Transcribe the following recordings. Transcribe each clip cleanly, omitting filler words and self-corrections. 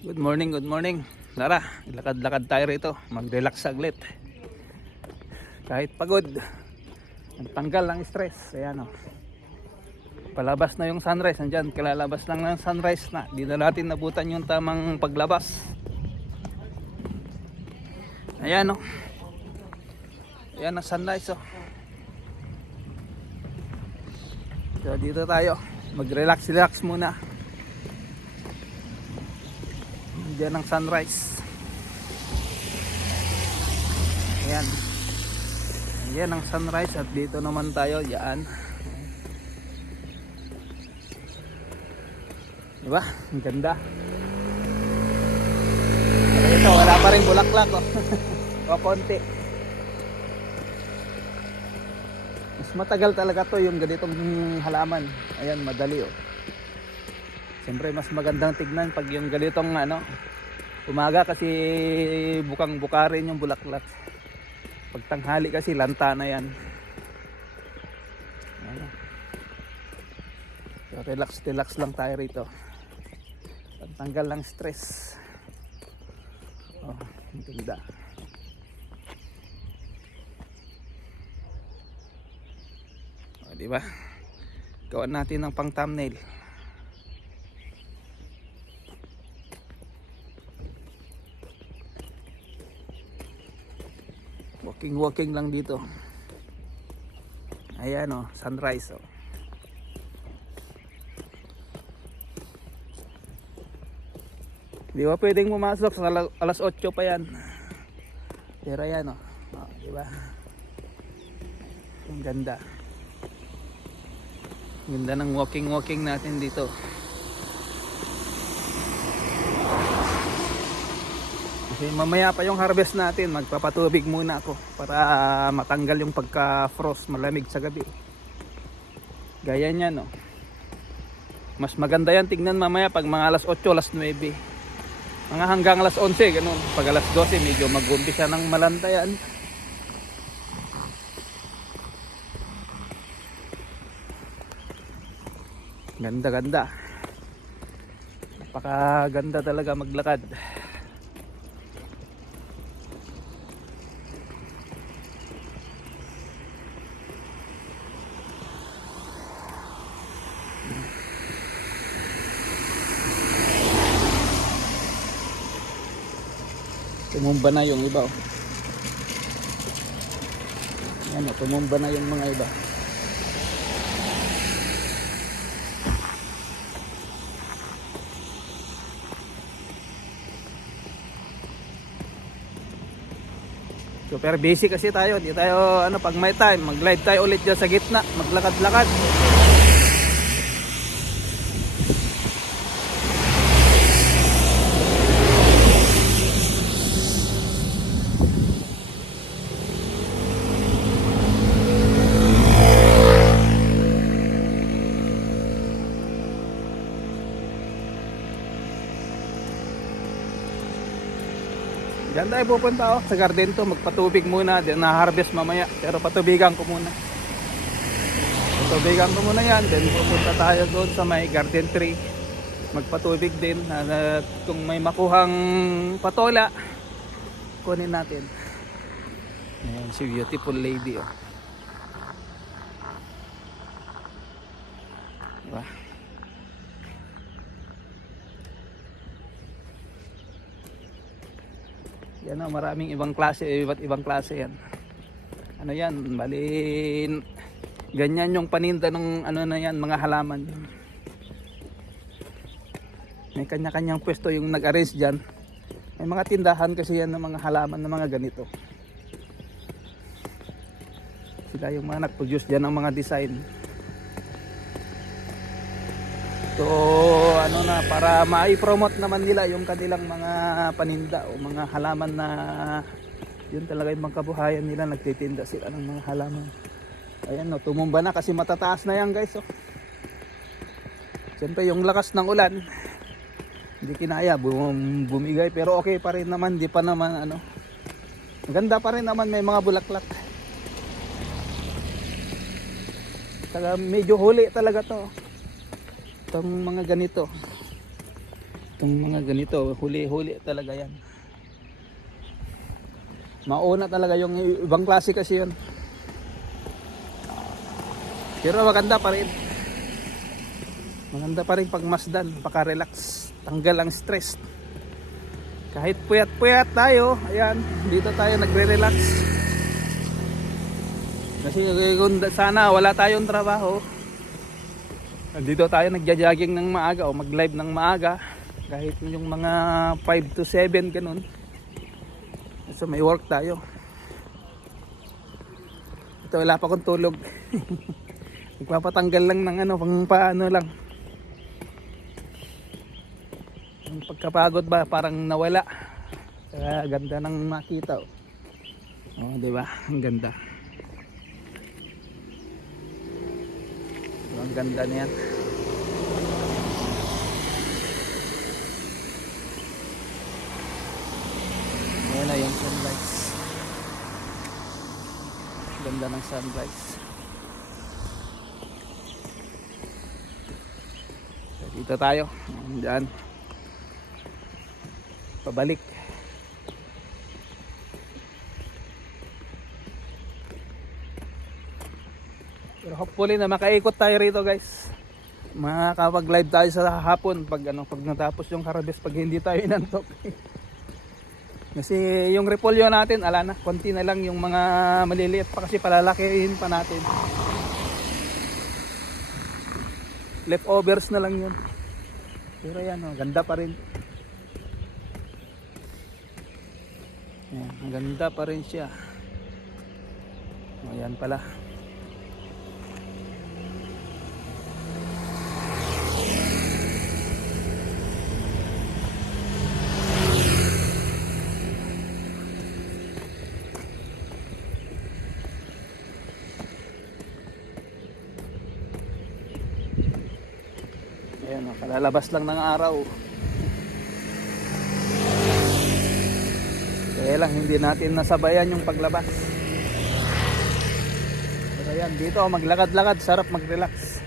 Good morning, good morning. Tara, lakad-lakad tayo rito. Mag-relax saglit. Kahit pagod, tanggal ng stress. Ayan o. Palabas na yung sunrise. Andyan, kalalabas lang ng sunrise na. Di na natin nabutan yung tamang paglabas. Ayan o. Ayan ang sunrise o. So dito tayo. Mag-relax muna. Diyan ang sunrise. Ayan. Ayan ang sunrise at dito naman tayo. Diyan. Diba? Ang ganda. Ito, wala pa rin bulaklak oh. Kakonti. Mas matagal talaga to yung ganitong halaman. Ayan, madali oh. Siyempre mas magandang tignan pag yung ganitong umaga kasi bukang-buka rin yung bulaklak. Pag tanghali kasi lanta na yan. So, relax lang tayo rito. Pagtanggal ng stress. Oh, ang ganda. Oh, di ba? Gawin natin ng pang thumbnail. Walking lang dito. Ayan oh, sunrise oh. Di ba pwedeng pumasok sa alas 8 pa yan. Pero ayan oh. Oh, di ba? Ang ganda. Ganda ng walking natin dito. Kasi mamaya pa yung harvest natin, magpapatubig muna ako para matanggal yung pagka-frost, malamig sa gabi. Gaya niyan no. Mas maganda yan tignan mamaya pag mga alas 8, alas 9. Mga hanggang alas 11, ganun. Pag alas 12, medyo mag-umpisa ng malanta yan. Ganda. Napakaganda talaga maglakad. Tumumba na yung iba oh. Yan oh, tumumba na yung mga iba. Super busy kasi tayo. Di tayo pag may time, mag-live tayo ulit dyan sa gitna, maglakad-lakad. Diyan tayo pupunta sa garden to, magpatubig muna, then na-harvest mamaya. Pero patubigan ko muna. Patubigan ko muna yan, then pupunta tayo doon sa may garden tree. Magpatubig din, kung may makuhang patola, kunin natin. Ayan, si beautiful lady oh. Diba? Yan oh, maraming ibang klase, iba't ibang klase yan. Ano yan, balin ganyan yung paninda ng na yan, mga halaman. May kanya-kanyang pwesto yung nag-arrange dyan. May mga tindahan kasi yan ng mga halaman na mga ganito. Sila yung mga nag-produce dyan ng mga design. So para ma-promote naman nila yung kanilang mga paninda o mga halaman na yun talaga yung magkabuhayan nila, nagtitinda sila ng mga halaman. Ayan no, tumumba na kasi matataas na yan guys oh. Siyempre yung lakas ng ulan hindi kinaya, bumigay, pero okay pa rin naman, di pa naman maganda pa rin naman, may mga bulaklak. Medyo huli talaga to. Itong mga ganito. Itong mga ganito, huli-huli talaga yan. Mauna talaga yung ibang klase kasi yun. Pero maganda pa rin. Maganda pa rin pag masdan, paka-relax. Tanggal ang stress. Kahit puyat-puyat tayo, ayan, dito tayo nagre-relax. Kasi kung sana wala tayong trabaho, dito tayo nagja-jogging ng maaga o mag-live ng maaga. Kahit yung mga 5 to 7 ganun. So may work tayo. Ito wala pa akong tulog. Nagpapatanggal lang ng ano, pang paano lang. Yung pagkapagod ba parang nawala. Kaya ganda ng makita. Oh, di ba? Ang ganda. Ang ganda niyan. Ayan na yung sunrise. Ganda ng sunrise. So, dito tayo. Diyan. Pabalik. Pero hopefully na makaikot tayo rito, guys. Makakapag-live tayo sa hapon pag natapos yung harvest, pag hindi tayo inantok. Kasi yung repolyo natin, ala na, konti na lang yung mga maliliit pa kasi palalakihin pa natin. Leftovers na lang yun. Pero yan, oh, ganda pa rin. Ayan, ang ganda pa rin siya. Ayan pala. Ayan, kalalabas lang ng araw. Kaya lang hindi natin nasabayan yung paglabas. Pero ayan, dito maglakad-lakad, sarap mag-relax.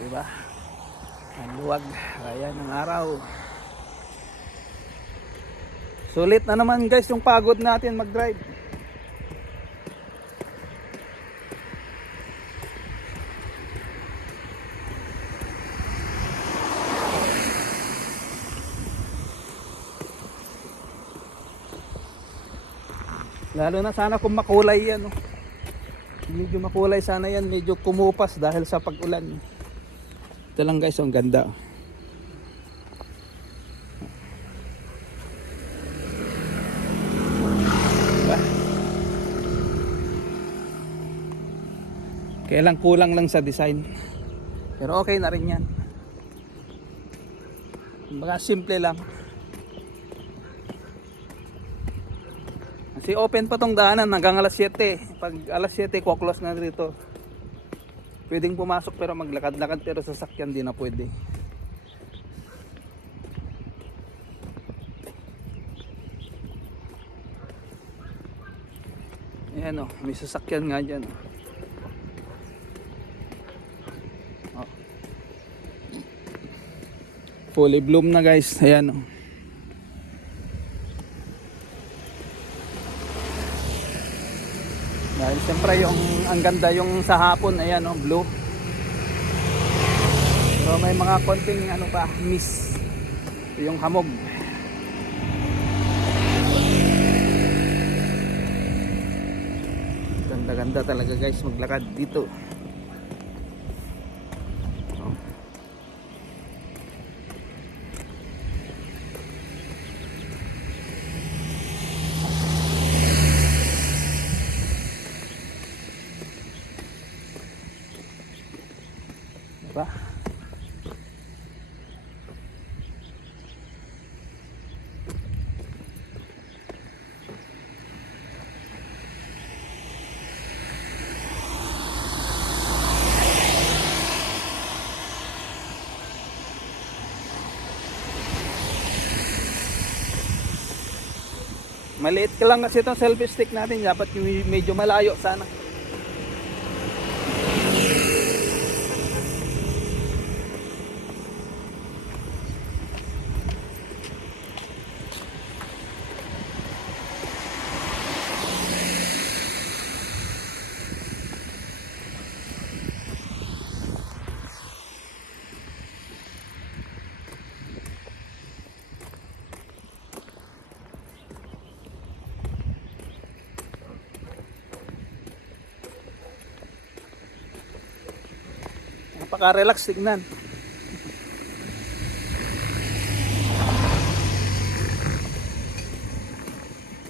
Diba? Ang luwag. Ayan ang araw. Sulit na naman guys yung pagod natin mag-drive. Lalo na sana kung makulay yan. Oh. Medyo makulay sana yan. Medyo kumupas dahil sa pag-ulan. Ito lang guys, ang ganda. Diba? Kaya lang kulang lang sa design. Pero okay na rin yan. Mga simple lang. Kasi open pa tong daanan hanggang alas 7. Pag alas 7, kuklose na dito. Pwedeng pumasok pero maglakad-lakad, pero sasakyan din na pwede. Ayan o, may sasakyan nga dyan. Oh. Fully bloom na guys, ayan o. Dahil siyempre yung ang ganda yung sa hapon, ayan o, blue. So may mga konting ano pa, mist. Yung hamog. Ganda-ganda talaga guys maglakad dito. Oh. Diba? Maliit ka lang kasi itong selfie stick natin. Dapat yung medyo malayo sana. Napaka-relax tignan.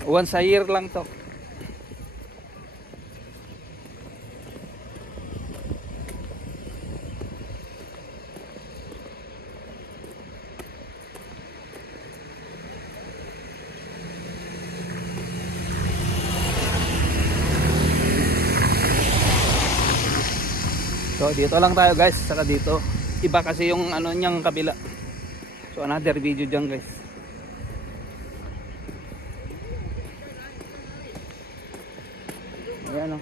Once a year lang to. So dito lang tayo guys, saka dito. Iba kasi yung ano niyang kabila. So another video dyan guys. Ayan o.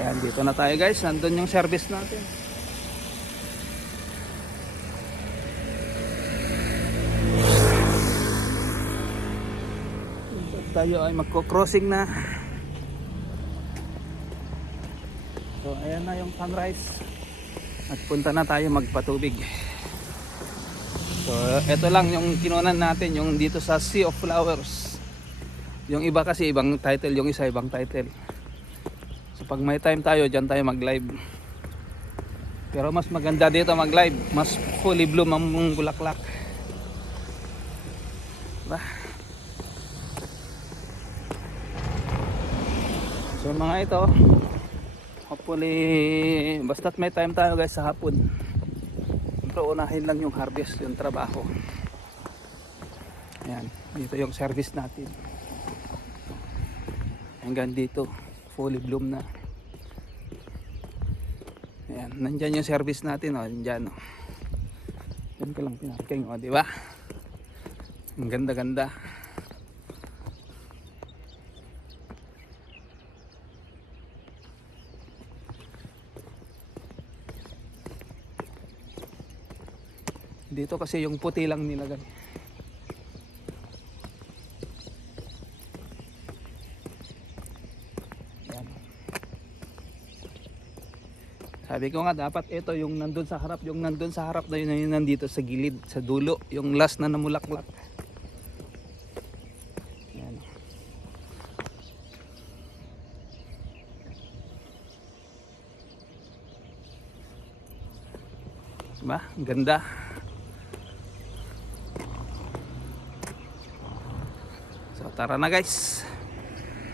Ayan, dito na tayo guys. Nandun yung service natin. Tayo ay magko-crossing na. So ayan na yung sunrise. At punta na tayo magpatubig. So ito lang yung kinunan natin, yung dito sa Sea of Flowers. Yung iba kasi ibang title, yung isa ibang title. So pag may time tayo, dyan tayo mag-live. Pero mas maganda dito mag-live. Mas fully bloom ang bulaklak. Diba? So mga ito, hopefully basta't may time tayo guys sa hapon. Pero unahin lang yung harvest, yung trabaho. Ayan, dito yung service natin. Hanggang dito, fully bloom na. Ayan, nandyan yung service natin, oh, nandyan, oh. Yan ko lang pinarking, oh, di ba? Ang ganda-ganda. Dito kasi yung puti lang nilagay. Yan. Sabi ko nga dapat ito yung nandun sa harap, yung nandun sa harap na yun, yung nandito sa gilid, sa dulo, yung last na namulaklak. Yan. Diba? Ang ganda. So tara na guys.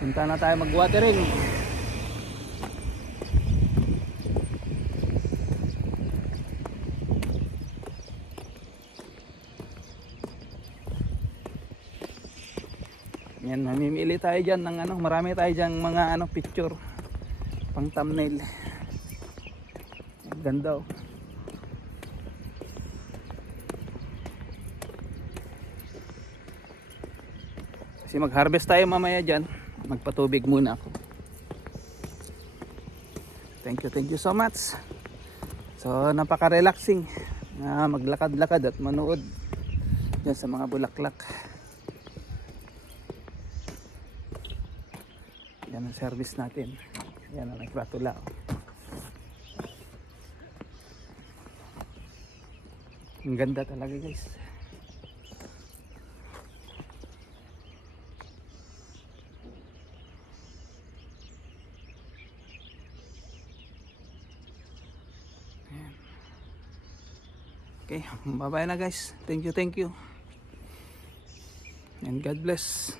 Punta na tayo mag-watering. Yan, mamimili tayo dyan ng ano, marami tayo dyan mga ano, picture pang thumbnail. Ang ganda oh. Kasi mag-harvest tayo mamaya dyan, magpatubig muna ako. Thank you so much. So napaka-relaxing na maglakad-lakad at manood dyan sa mga bulaklak. Yan ang service natin. Yan ang nagpatula. Ang ganda talaga guys. Ayan. Okay, bye bye na guys. Thank you. And God bless.